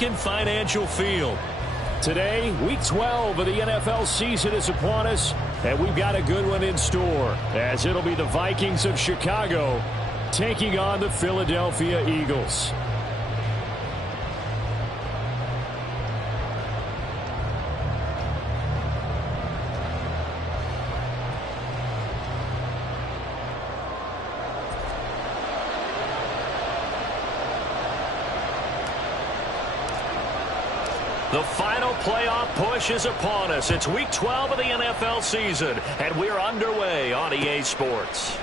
Lincoln Financial Field. Today, Week 12 of the NFL season is upon us, and we've got a good one in store, as it'll be the Vikings of Chicago taking on the Philadelphia Eagles. The final playoff push is upon us. It's Week 12 of the NFL season, and we're underway on EA Sports.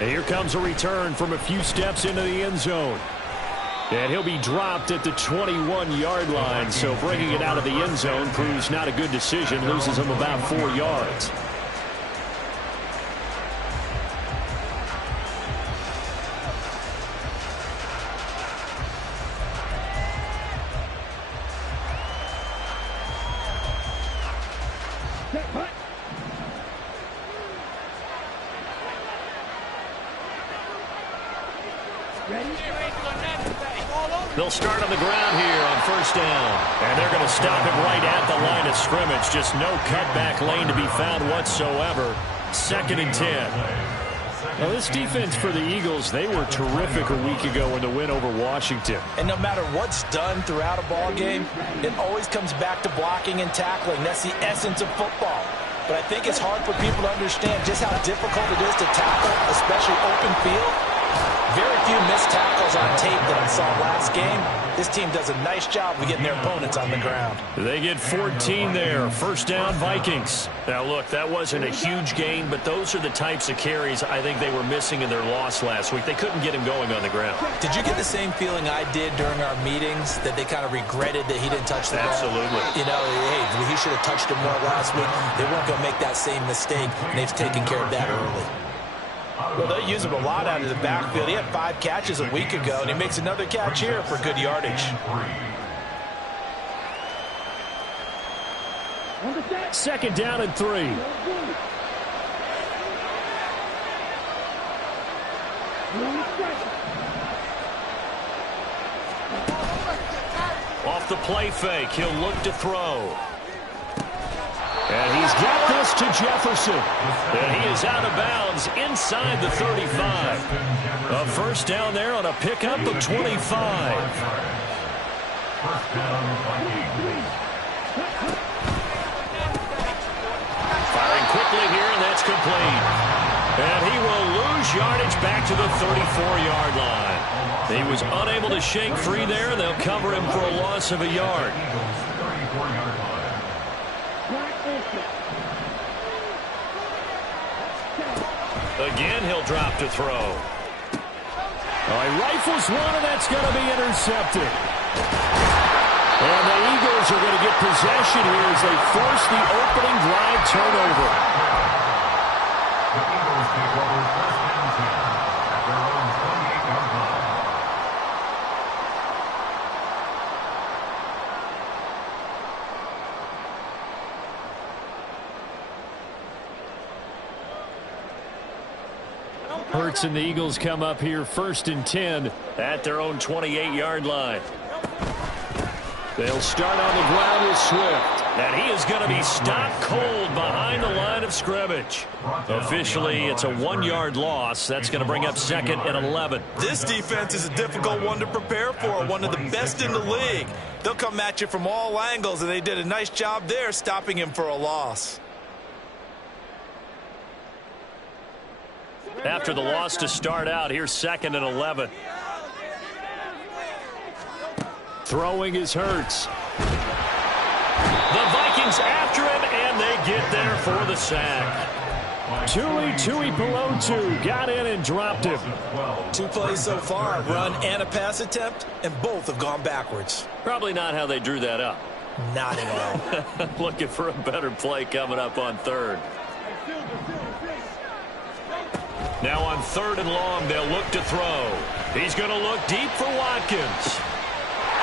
And here comes a return from a few steps into the end zone. And he'll be dropped at the 21-yard line, so bringing it out of the end zone proves not a good decision, loses him about 4 yards. They'll start on the ground here on first down. And they're going to stop him right at the line of scrimmage. Just no cutback lane to be found whatsoever. 2nd and 10. Now, this defense for the Eagles, they were terrific a week ago in the win over Washington. And no matter what's done throughout a ball game, it always comes back to blocking and tackling. That's the essence of football. But I think it's hard for people to understand just how difficult it is to tackle, especially open field. Very few missed tackles on tape that I saw last game. This team does a nice job of getting their opponents on the ground. They get 14 there. First down, Vikings. Now, look, that wasn't a huge gain, but those are the types of carries I think they were missing in their loss last week. They couldn't get him going on the ground. Did you get the same feeling I did during our meetings, that they kind of regretted that he didn't touch the ball? Absolutely. You know, hey, he should have touched him more last week. They weren't going to make that same mistake, and they've taken care of that early. Well, they use him a lot out of the backfield. He had 5 catches a week ago, and he makes another catch here for good yardage. 2nd down and 3. Off the play fake, he'll look to throw. And he's got this to Jefferson. And he is out of bounds inside the 35. A first down there on a pickup of 25. Firing quickly here, and that's complete. And he will lose yardage back to the 34-yard line. He was unable to shake free there, and they'll cover him for a loss of a yard. Again, he'll drop to throw. He rifles one, and that's going to be intercepted. And the Eagles are going to get possession here as they force the opening drive turnover. The Eagles take over 1st and 10 at their own 28-yard line. Hurts and the Eagles come up here 1st and 10 at their own 28-yard line. They'll start on the ground with Swift. And he is going to be stopped cold behind the line of scrimmage. Officially, it's a 1-yard loss. That's going to bring up 2nd and 11. This defense is a difficult one to prepare for, one of the best in the league. They'll come at you from all angles, and they did a nice job there stopping him for a loss. After the loss to start out, here's 2nd and 11. Throwing is Hurts. The Vikings after him, and they get there for the sack. Tuipulotu got in and dropped him. 2 plays so far, a run and a pass attempt, and both have gone backwards. Probably not how they drew that up. Not at all. Looking for a better play coming up on 3rd. Now on 3rd and long, they'll look to throw. He's going to look deep for Watkins.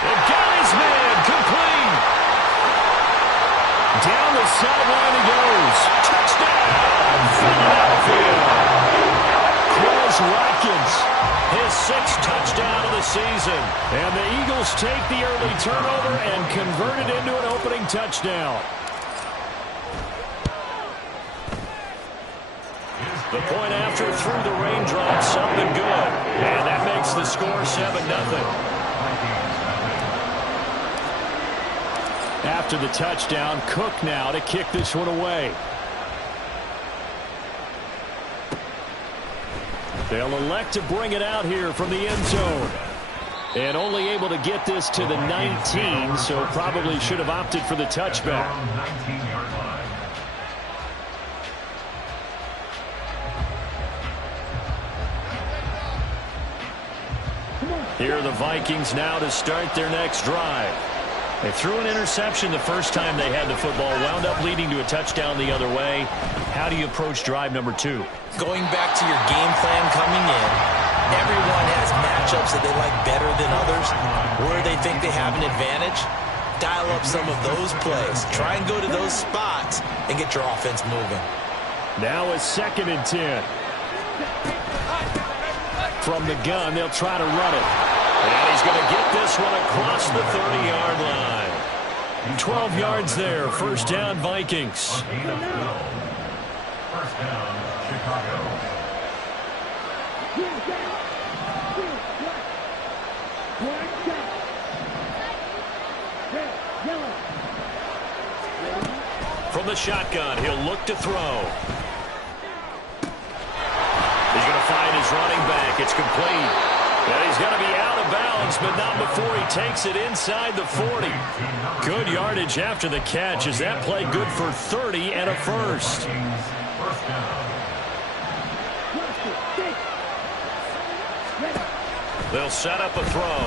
And got his man complete. Down the sideline he goes. Touchdown, Philadelphia. Quez Watkins, his 6th touchdown of the season. And the Eagles take the early turnover and convert it into an opening touchdown. The point after through the raindrops, something good. And that makes the score 7-0. After the touchdown, Cook now to kick this one away. They'll elect to bring it out here from the end zone. And only able to get this to the 19, so probably should have opted for the touchback. Here are the Vikings now to start their next drive. They threw an interception the first time they had the football, wound up leading to a touchdown the other way. How do you approach drive number 2? Going back to your game plan coming in, everyone has matchups that they like better than others, where they think they have an advantage. Dial up some of those plays. Try and go to those spots and get your offense moving. Now a 2nd and 10. From the gun, they'll try to run it. And he's going to get this one across the 30-yard line. 12 yards there. First down, Vikings. First down, Chicago. From the shotgun, he'll look to throw. He's going to find his running back. It's complete. And he's going to be out of bounds, but not before he takes it inside the 40. Good yardage after the catch. Is that play good for 30 and a first? They'll set up a throw.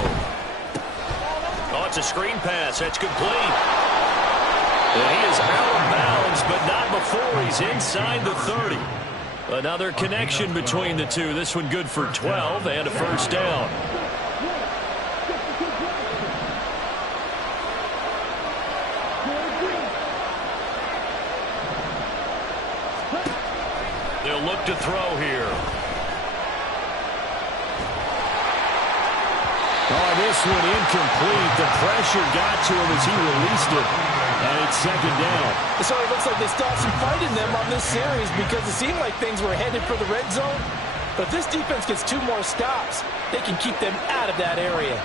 Oh, it's a screen pass. That's complete. And he is out of bounds, but not before he's inside the 30. Another connection between the two. This one good for 12 and a first down. They'll look to throw here. Oh, this one incomplete. The pressure got to him as he released it. And it's 2nd down. So it looks like they still have some fight in them on this series because it seemed like things were headed for the red zone. But if this defense gets 2 more stops, they can keep them out of that area.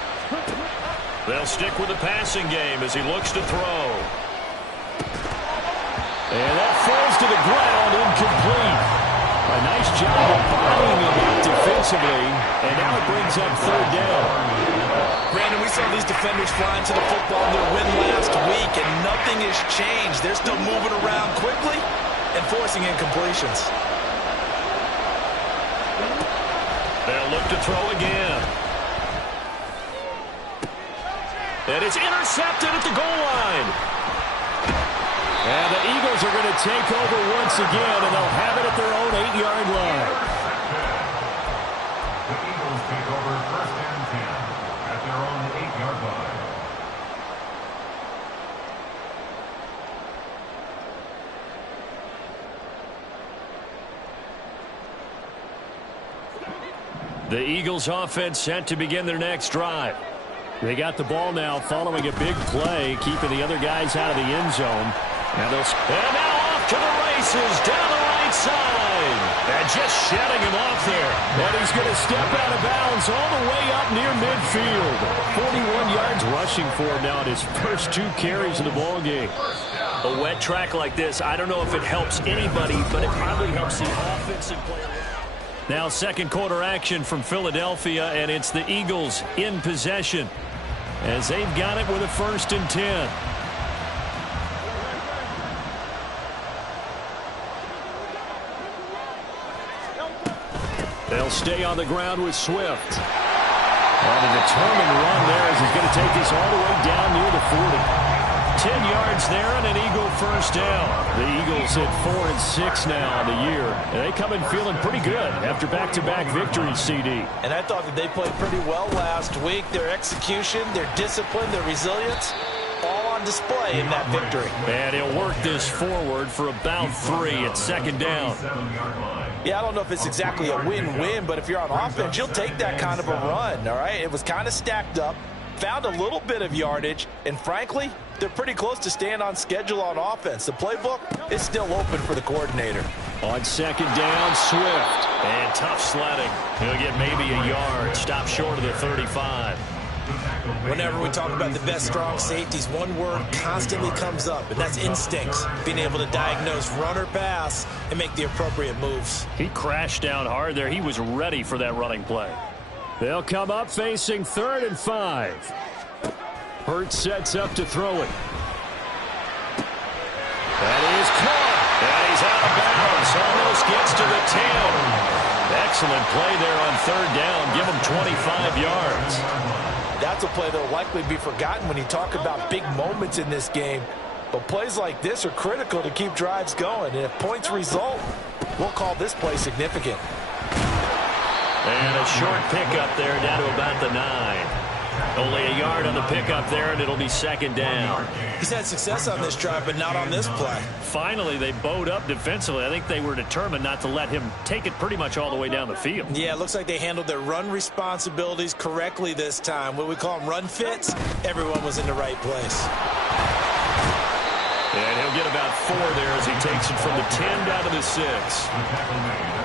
They'll stick with the passing game as he looks to throw. And that falls to the ground, incomplete. A nice job of bodying him out defensively. And now it brings up 3rd down. Brandon, we saw these defenders flying to the football in their win last week, and nothing has changed. They're still moving around quickly and forcing incompletions. They'll look to throw again. And it's intercepted at the goal line. And the Eagles are going to take over once again, and they'll have it at their own 8-yard line. The Eagles take over 1st and 10 at their own 8-yard line. The Eagles offense set to begin their next drive. They got the ball now following a big play, keeping the other guys out of the end zone. And now off to the races down the right side. And just shedding him off there. And he's going to step out of bounds all the way up near midfield. 41 yards rushing for him now in his first 2 carries of the ball game. A wet track like this, I don't know if it helps anybody, but it probably helps the offensive player. Now 2nd quarter action from Philadelphia, and it's the Eagles in possession as they've got it with a 1st and 10. They'll stay on the ground with Swift. And a determined run there as he's going to take this all the way down near the 40. 10 yards there and an Eagle first down. The Eagles at 4-6 now on the year. And they come in feeling pretty good after back-to-back victories, CD. And I thought that they played pretty well last week. Their execution, their discipline, their resilience, all on display in that victory. And he'll work this forward for about 3 at 2nd down. 7-yard line. Yeah, I don't know if it's exactly a win-win, but if you're on offense, you'll take that kind of a run, all right? It was kind of stacked up, found a little bit of yardage, and frankly, they're pretty close to staying on schedule on offense. The playbook is still open for the coordinator. On second down, Swift. And tough sledding. He'll get maybe a yard. Stop short of the 35. Whenever we talk about the best strong safeties, one word constantly comes up, and that's instincts. Being able to diagnose run or pass and make the appropriate moves. He crashed down hard there. He was ready for that running play. They'll come up facing 3rd and 5. Hurts sets up to throw it. That is caught. And he's out of bounds. Almost gets to the 10. Excellent play there on 3rd down. Give him 25 yards. That's a play that will likely be forgotten when you talk about big moments in this game. But plays like this are critical to keep drives going. And if points result, we'll call this play significant. And a short pickup there down to about the 9. Only a yard on the pickup there, and it'll be 2nd down. He's had success on this drive, but not on this play. Finally, they bowed up defensively. I think they were determined not to let him take it pretty much all the way down the field. Yeah, it looks like they handled their run responsibilities correctly this time. What we call them run fits, everyone was in the right place. And he'll get about 4 there as he takes it from the 10 down to the 6.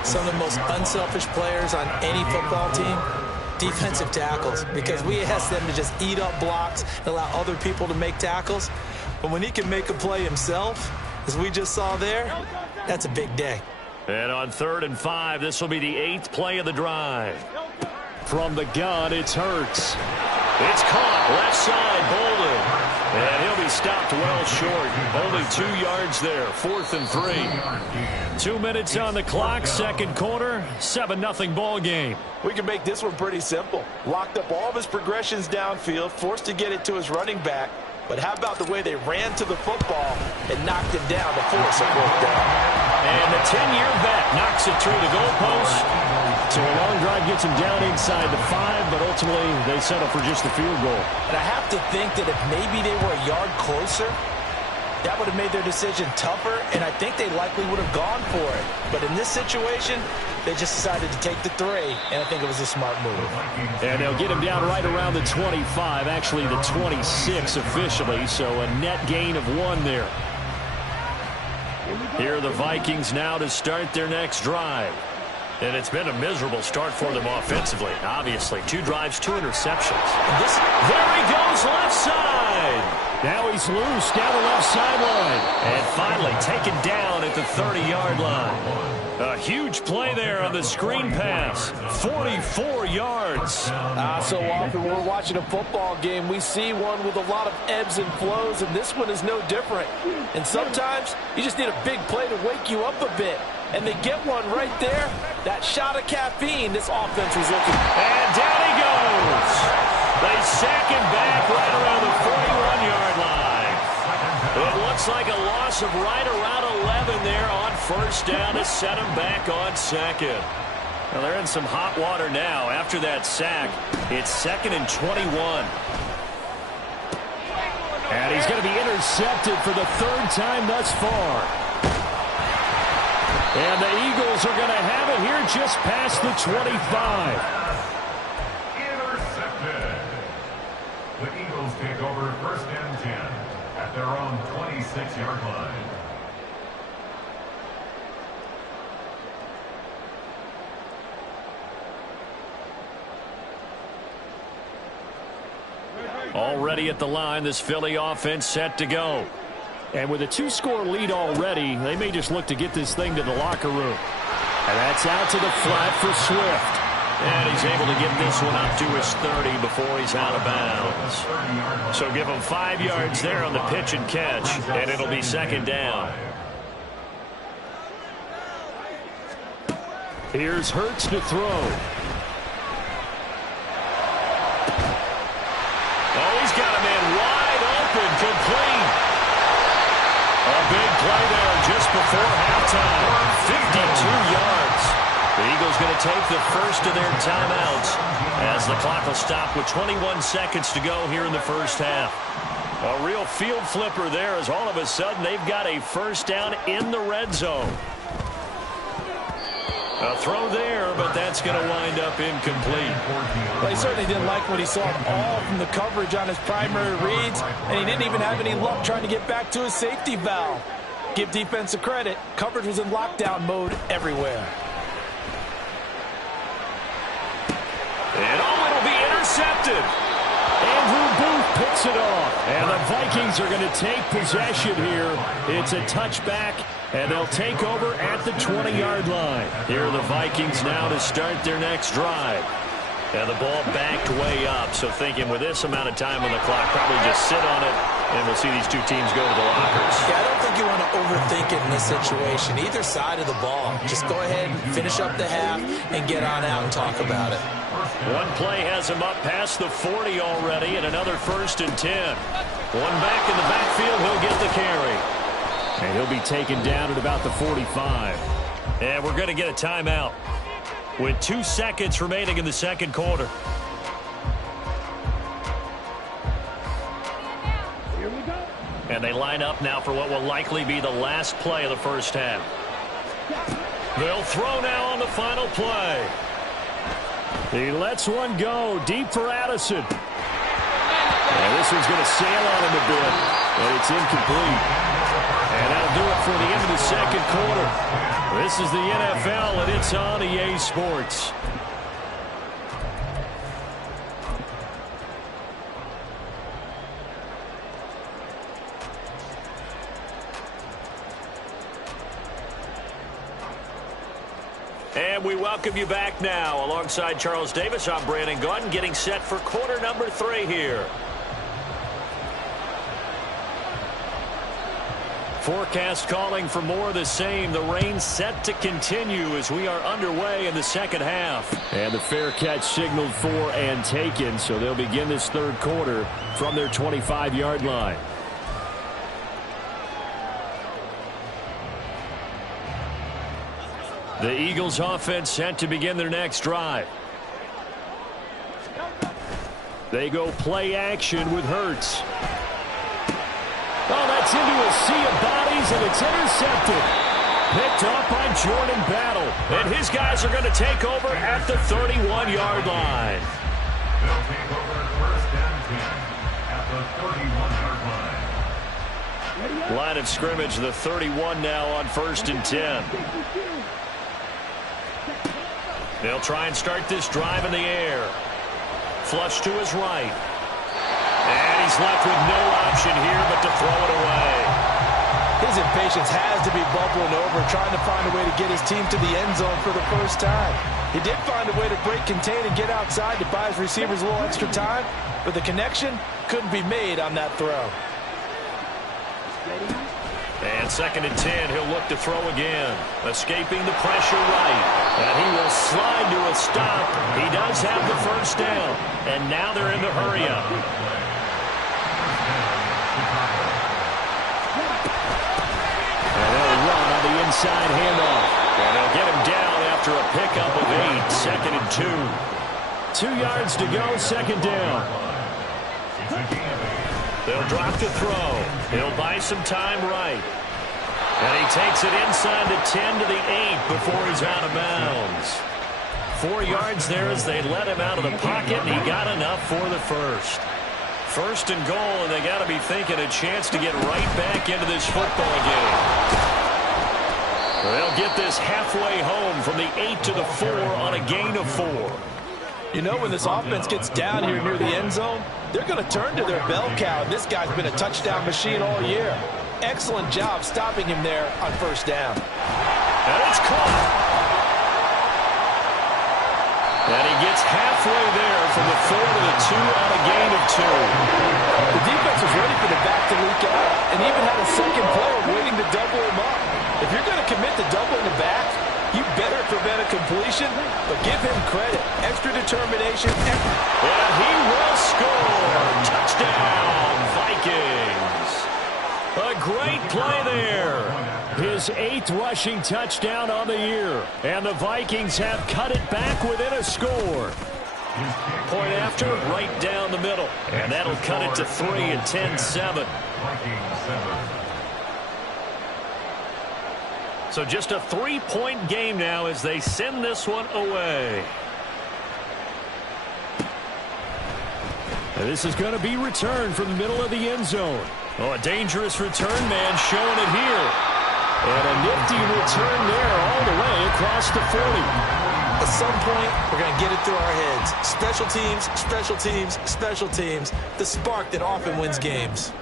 Some of the most unselfish players on any football team, defensive tackles, because we ask them to just eat up blocks and allow other people to make tackles. But when he can make a play himself, as we just saw there, that's a big day. And on 3rd and 5, this will be the 8th play of the drive. From the gun, it's Hurts. It's caught, left side, Bolden. And he'll be stopped well short. Only 2 yards there, 4th and 3. 2 minutes on the clock, 2nd quarter, 7-0 ball game. We can make this one pretty simple. Locked up all of his progressions downfield, forced to get it to his running back. But how about the way they ran to the football and knocked him down to force a fourth down? And the 10-year vet knocks it through the goalpost. So a long drive gets him down inside the 5, but ultimately they settle for just the field goal. And I have to think that if maybe they were a yard closer, that would have made their decision tougher, and I think they likely would have gone for it. But in this situation, they just decided to take the 3, and I think it was a smart move. And they'll get him down right around the 25, actually the 26 officially, so a net gain of 1 there. Here are the Vikings now to start their next drive. And it's been a miserable start for them offensively, obviously. 2 drives, 2 interceptions. There he goes, left side. Now he's loose down the left sideline. And finally taken down at the 30-yard line. A huge play there on the screen pass. 44 yards. So often when we're watching a football game, we see one with a lot of ebbs and flows, and this one is no different. And sometimes you just need a big play to wake you up a bit. And they get one right there. That shot of caffeine this offense was looking. And down he goes. They sack him back right around the 41-yard line. It looks like a loss of right around 11 there on 1st down to set him back on 2nd. Well, they're in some hot water now. After that sack, it's 2nd and 21. And he's going to be intercepted for the 3rd time thus far. And the Eagles are going to have it here just past the 25. Intercepted. The Eagles take over 1st and 10 at their own 26-yard line. Already at the line, this Philly offense set to go. And with a 2-score lead already, they may just look to get this thing to the locker room. And that's out to the flat for Swift. And he's able to get this one up to his 30 before he's out of bounds. So give him 5 yards there on the pitch and catch, and it'll be 2nd down. Here's Hurts to throw. Oh, he's got a man wide open, complete. A big play there just before halftime. 52 yards. The Eagles going to take the first of their timeouts as the clock will stop with 21 seconds to go here in the 1st half. A real field flipper there as all of a sudden they've got a 1st down in the red zone. A throw there, but that's going to wind up incomplete. Well, he certainly didn't like what he saw all from the coverage on his primary reads, and he didn't even have any luck trying to get back to his safety valve. Give defense a credit. Coverage was in lockdown mode everywhere. And it'll be intercepted. Andrew Booth picks it off. And the Vikings are going to take possession here. It's a touchback, and they'll take over at the 20-yard line. Here are the Vikings now to start their next drive. And the ball backed way up, so thinking with this amount of time on the clock, probably just sit on it, and we'll see these two teams go to the lockers. Yeah, I don't think you want to overthink it in this situation. Either side of the ball. Just go ahead and finish up the half and get on out and talk about it. One play has him up past the 40 already, and another 1st and 10. One back in the backfield, he'll get the carry. And he'll be taken down at about the 45. And we're going to get a timeout with 2 seconds remaining in the second quarter. Here we go. And they line up now for what will likely be the last play of the first half. They'll throw now on the final play. He lets one go deep for Addison. And this one's going to sail on him a bit, and it's incomplete. And that'll do it for the end of the second quarter. This is the NFL, and it's on EA Sports. And we welcome you back now. Alongside Charles Davis, I'm Brandon Gaudin, getting set for quarter number 3 here. Forecast calling for more of the same. The rain set to continue as we are underway in the second half. And the fair catch signaled for and taken, so they'll begin this third quarter from their 25-yard line. The Eagles offense set to begin their next drive. They go play action with Hurts. Oh, that's into a sea of bodies, and it's intercepted. Picked up by Jordan Battle. And his guys are going to take over at the 31-yard line. They'll take over 1st and 10 at the 31-yard line. Line of scrimmage, the 31 now on 1st and 10. They'll try and start this drive in the air. Flush to his right. And he's left with no option here but to throw it away. His impatience has to be bubbling over, trying to find a way to get his team to the end zone for the first time. He did find a way to break contain and get outside to buy his receivers a little extra time, but the connection couldn't be made on that throw. And 2nd and 10, he'll look to throw again. Escaping the pressure right. And he will slide to a stop. He does have the first down. And now they're in the hurry-up. And they'll run on the inside handoff. And they'll get him down after a pickup of 8. 2nd and 2. 2 yards to go, 2nd down. They'll drop to throw. He'll buy some time right. And he takes it inside the 10 to the 8 before he's out of bounds. 4 yards there as they let him out of the pocket, and he got enough for the first. 1st and goal, and they got to be thinking a chance to get right back into this football game. They'll get this halfway home from the 8 to the 4 on a gain of 4. You know, when this offense gets down here near the end zone, they're going to turn to their bell cow. This guy's been a touchdown machine all year. Excellent job stopping him there on 1st down. And it's caught. And he gets halfway there from the 4 to the 2 on a gain of 2. The defense was ready for the back to leak out and even had a second player waiting to double him up. If you're going to commit to doubling the back, you better prevent a completion, but give him credit. Extra determination. And he will score. Touchdown, Vikings. A great play there. His 8th rushing touchdown on the year. And the Vikings have cut it back within a score. Point after, right down the middle. And that'll cut it to 3 and 10-7. So just a 3-point game now as they send this one away. And this is going to be returned from the middle of the end zone. Oh, a dangerous return man showing it here. And a nifty return there all the way across the 40. At some point, we're going to get it through our heads. Special teams, special teams, special teams. The spark that often wins games.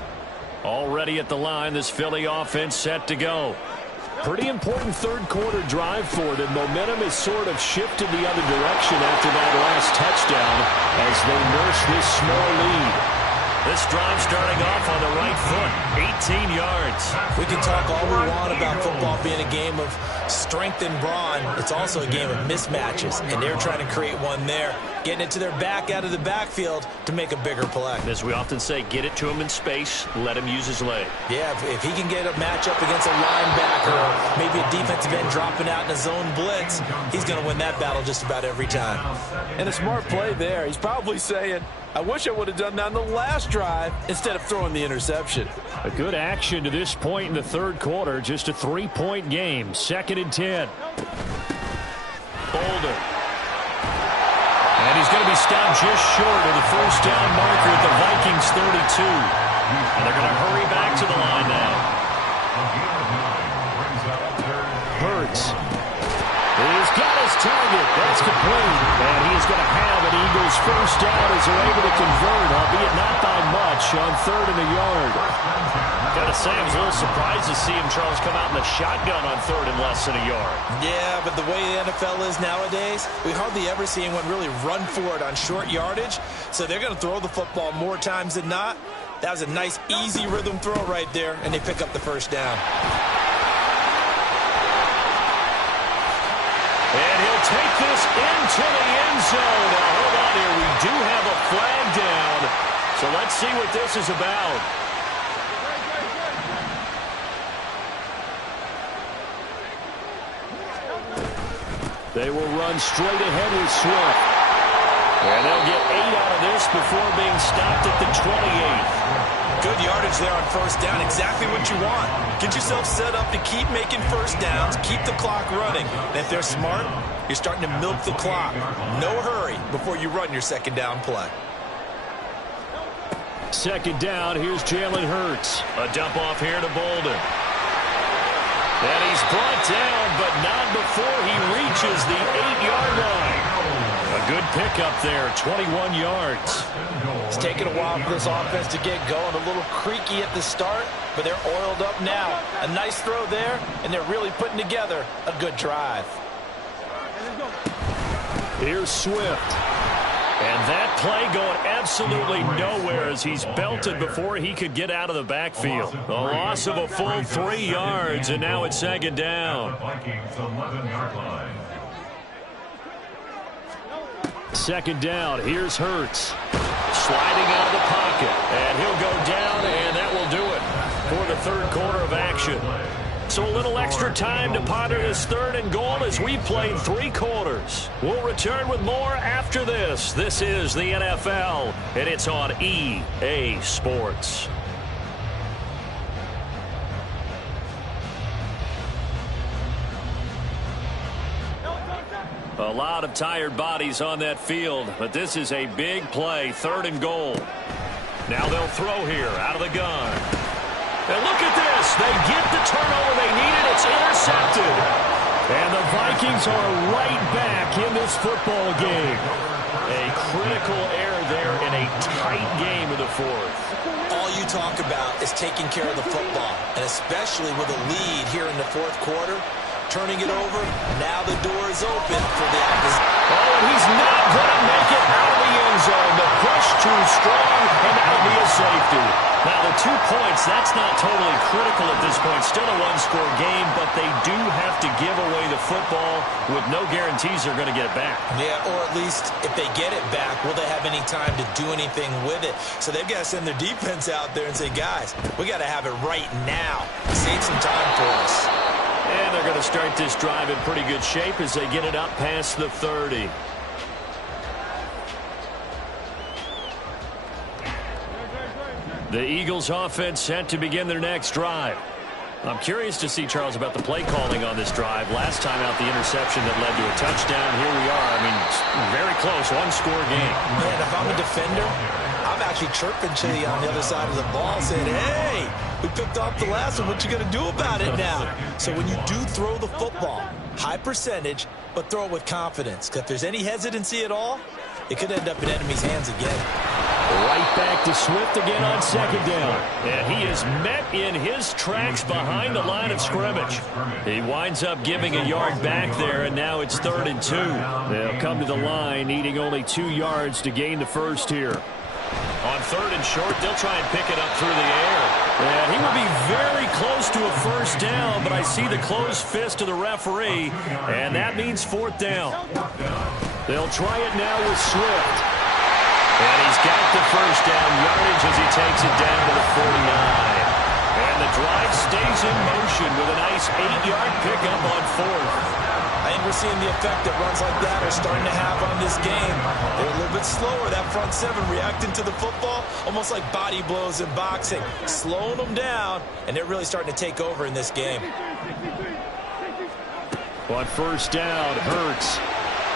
Already at the line, this Philly offense set to go. Pretty important third-quarter drive for them. Momentum has sort of shifted the other direction after that last touchdown as they nurse this small lead. This drive starting off on the right foot, 18 yards. We can talk all we want about football being a game of strength and brawn. It's also a game of mismatches, and they're trying to create one there, getting it to their back out of the backfield to make a bigger play. As we often say, get it to him in space, let him use his leg. Yeah, if he can get a matchup against a linebacker or maybe a defensive end dropping out in a zone blitz, he's going to win that battle just about every time. And a smart play there. He's probably saying, I wish I would have done that on the last drive instead of throwing the interception. A good action to this point in the third quarter. Just a 3-point game. 2nd and 10. Bolden. And he's going to be stopped just short of the first down marker at the Vikings 32. And they're going to hurry back to the line now. Hurts. He's got his target. That's complete. And he is going to have an Eagles first down as they're able to convert, albeit not by much, on 3rd and a yard. Got to say, I was a little surprised to see him, Charles, come out in the shotgun on 3rd and less than a yard. Yeah, but the way the NFL is nowadays, we hardly ever see anyone really run for it on short yardage. So they're going to throw the football more times than not. That was a nice, easy rhythm throw right there, and they pick up the first down. And he'll take this into the end zone. Now, hold on here. We do have a flag down. So let's see what this is about. They will run straight ahead with Swift. And they'll get 8 out of this before being stopped at the 28. Good yardage there on first down. Exactly what you want. Get yourself set up to keep making first downs, keep the clock running. And if they're smart, you're starting to milk the clock. No hurry before you run your second down play. 2nd down, here's Jalen Hurts. A dump off here to Bolden. And he's brought down, but not before he reaches the 8-yard line. A good pickup there, 21 yards. It's taken a while for this offense to get going. A little creaky at the start, but they're oiled up now. A nice throw there, and they're really putting together a good drive. Here's Swift. And that play going absolutely nowhere as he's belted before he could get out of the backfield. A loss of a full 3 yards, and now it's 2nd down. 2nd down, here's Hurts. Sliding out of the pocket, and he'll go down, and that will do it for the third quarter of action. So a little extra time to ponder this 3rd and goal as we played 3 quarters. We'll return with more after this. This is the NFL, and it's on EA Sports. A lot of tired bodies on that field, but this is a big play, 3rd and goal. Now they'll throw here out of the gun. And look at this. They get the turnover they needed. It's intercepted. And the Vikings are right back in this football game. A critical error there in a tight game in the 4th. All you talk about is taking care of the football, and especially with a lead here in the 4th quarter. Turning it over, now the door is open for the opposite. Oh, and he's not going to make it out of the end zone. The push too strong, and that'll be a safety. Now, the 2 points, that's not totally critical at this point. Still a one-score game, but they do have to give away the football with no guarantees they're going to get it back. Yeah, or at least if they get it back, will they have any time to do anything with it? So they've got to send their defense out there and say, guys, we got to have it right now. Save some time for us. And they're going to start this drive in pretty good shape as they get it up past the 30. The Eagles offense set to begin their next drive. I'm curious to see, Charles, about the play calling on this drive. Last time out, the interception that led to a touchdown. Here we are. I mean, very close, one-score game. Man, if I'm a defender, I'm actually chirping to you on the other side of the ball saying, hey, we picked off the last one. What you going to do about it now? So when you do throw the football, high percentage, but throw it with confidence. Because if there's any hesitancy at all, it could end up in enemy's hands again. Right back to Swift again on second down. And he is met in his tracks behind the line of scrimmage. He winds up giving a yard back there, and now it's 3rd and 2. They'll come to the line, needing only 2 yards to gain the first here. On 3rd and short, they'll try and pick it up through the air. And he will be very close to a first down, but I see the closed fist of the referee, and that means 4th down. They'll try it now with Swift. And he's got the first down yardage as he takes it down to the 49. And the drive stays in motion with a nice 8-yard pickup on 4th. I think we're seeing the effect that runs like that are starting to have on this game. They're a little bit slower, that front 7, reacting to the football, almost like body blows in boxing, slowing them down, and they're really starting to take over in this game. On first down, Hurts.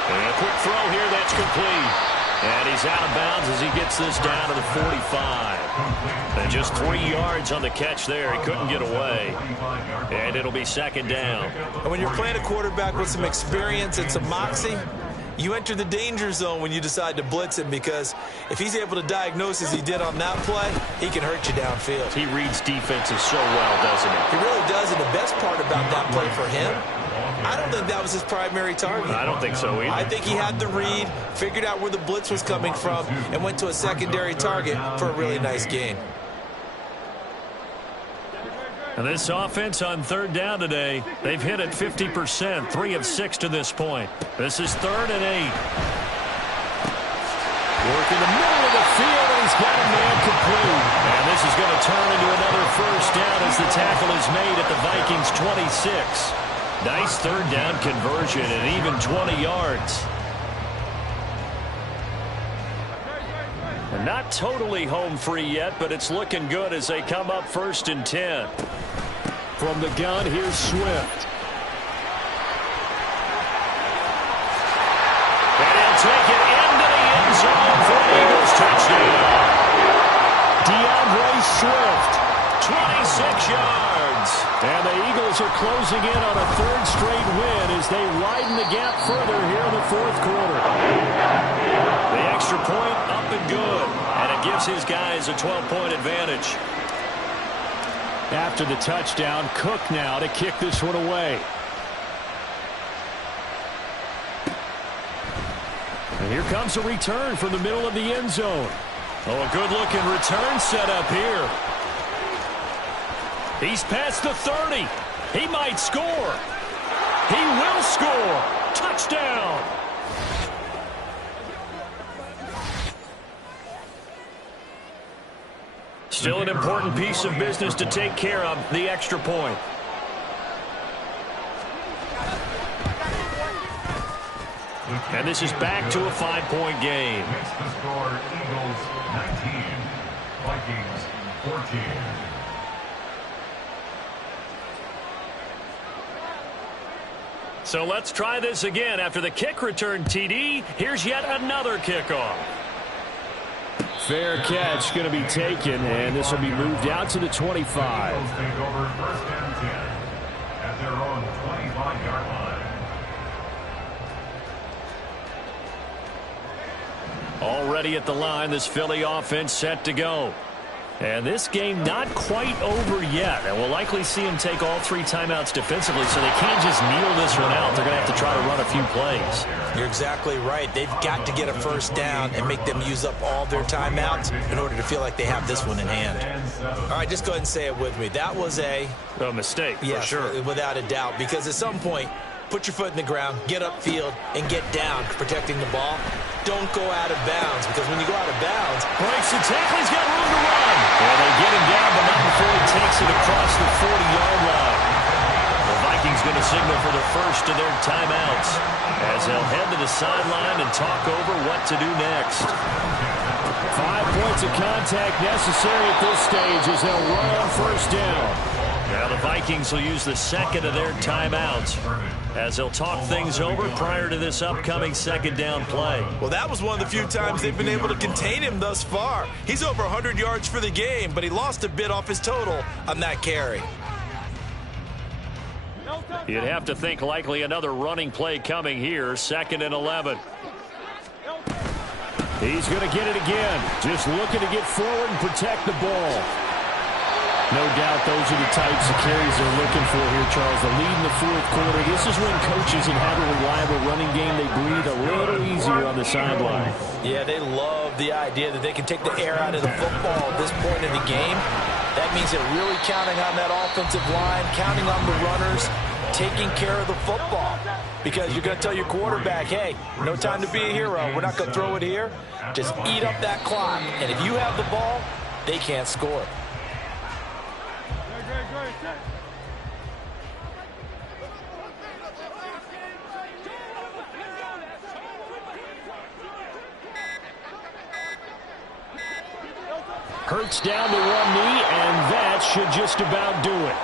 And a quick throw here, that's complete. And he's out of bounds as he gets this down to the 45. And just 3 yards on the catch there. He couldn't get away. And it'll be 2nd down. And when you're playing a quarterback with some experience and some moxie, you enter the danger zone when you decide to blitz him, because if he's able to diagnose as he did on that play, he can hurt you downfield. He reads defenses so well, doesn't he? He really does, and the best part about that play for him, I don't think that was his primary target. I don't think so either. I think he had the read, figured out where the blitz was coming from, and went to a secondary target for a really nice gain. And this offense on 3rd down today, they've hit it 50%, 3 of 6 to this point. This is 3rd and 8. Work in the middle of the field, and he's got a man complete. And this is going to turn into another first down as the tackle is made at the Vikings' 26. Nice 3rd down conversion and even 20 yards. And not totally home free yet, but it's looking good as they come up 1st and 10. From the gun, here's Swift. And he'll take it into the end zone for an Eagles touchdown. DeAndre Swift, 26 yards. And the Eagles are closing in on a 3rd straight win as they widen the gap further here in the 4th quarter. The extra point up and good, and it gives his guys a 12-point advantage. After the touchdown, Cook now to kick this one away. And here comes a return from the middle of the end zone. Oh, a good-looking return set up here. He's past the 30. He might score. He will score. Touchdown. Still an important piece of business to take care of, the extra point. And this is back to a 5-point game. Makes the score Eagles 19, Vikings 14. So let's try this again. After the kick return TD, here's yet another kickoff. Fair catch going to be taken, and this will be moved out to the 25. Eagles take over 1st and 10 at their own 25-yard line. Already at the line, this Philly offense set to go. And this game not quite over yet. And we'll likely see them take all 3 timeouts defensively, so they can't just kneel this one out. They're going to have to try to run a few plays. You're exactly right. They've got to get a first down and make them use up all their timeouts in order to feel like they have this one in hand. All right, just go ahead and say it with me. That was a mistake, yes, for sure. Without a doubt, because at some point, put your foot in the ground, get upfield, and get down protecting the ball. Don't go out of bounds, because when you go out of bounds, breaks the tackle, he's got room to run. And they get him down, but not before he takes it across the 40-yard line. The Vikings going to signal for the first of their timeouts as they'll head to the sideline and talk over what to do next. 5 points of contact necessary at this stage as they'll run on first down. Now the Vikings will use the second of their timeouts as they'll talk things over prior to this upcoming second down play. Well, that was one of the few times they've been able to contain him thus far. He's over 100 yards for the game, but he lost a bit off his total on that carry. You'd have to think likely another running play coming here, 2nd and 11. He's going to get it again. Just looking to get forward and protect the ball. No doubt those are the types of carries they're looking for here, Charles. The lead in the fourth quarter. This is when coaches that have a reliable running game, they breathe a little easier on the sideline. Yeah, they love the idea that they can take the air out of the football at this point in the game. That means they're really counting on that offensive line, counting on the runners, taking care of the football. Because you're going to tell your quarterback, hey, no time to be a hero. We're not going to throw it here. Just eat up that clock. And if you have the ball, they can't score. Hurts down to one knee, and that should just about do it.